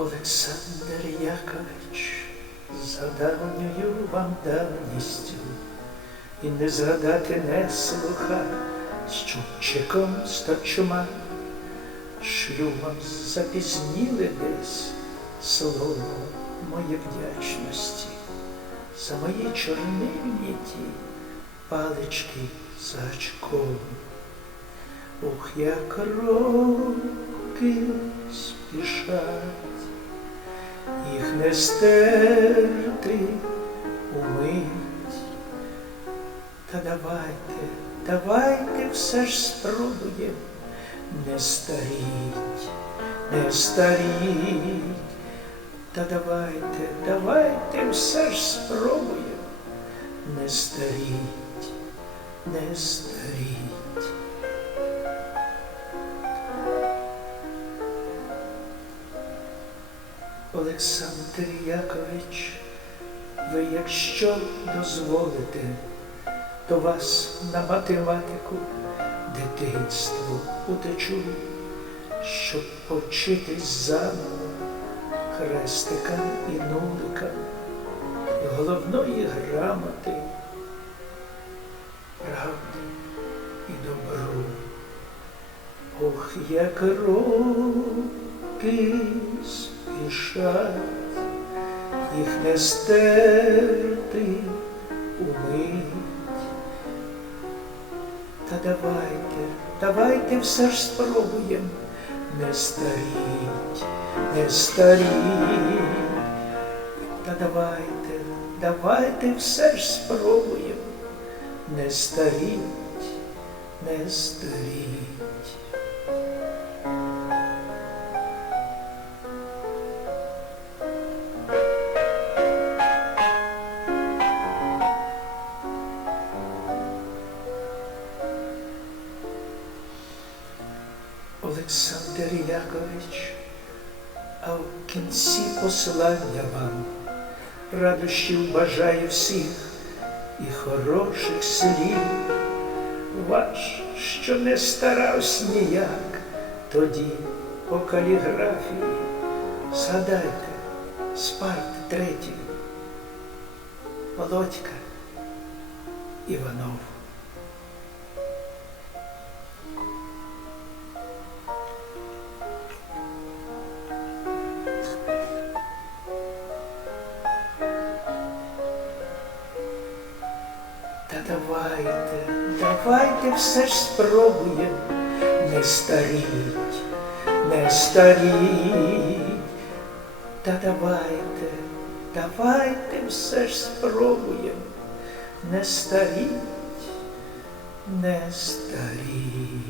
Олександр Якович, за давньою вам давністю, і не згадати не слуха, з чубчиком сточма, шлюбом запізніли десь слово моє вдячності, за мої чорнильні ті палички за очком. Ох, як роки спішать, їх не стерти умить. Та давайте, давайте все ж спробуєм не старіть, не старіть. Та давайте, давайте все ж спробуєм не старіть, не старіть. Олександр Якович, ви якщо дозволите, то вас на математику дитинству утечу, щоб повчитись заново хрестикам і нуликам, головної грамоти, правди і добру. Ох, як роки спішать, їх не стерти умить. Та давайте, давайте все ж спробуєм не старіть, не старіть. Та давайте, давайте все ж спробуєм не старіть, не старіть. Олександр Якович, а в кінці послання вам радощів бажаю всіх і хороших слів. Ваш, що не старався ніяк тоді по каліграфії, згадайте з парти третій, Володька Іванов. Давайте, давайте все ж спробуєм не старіть, не старіть. Та давайте, давайте все ж спробуєм не старіть, не старіть.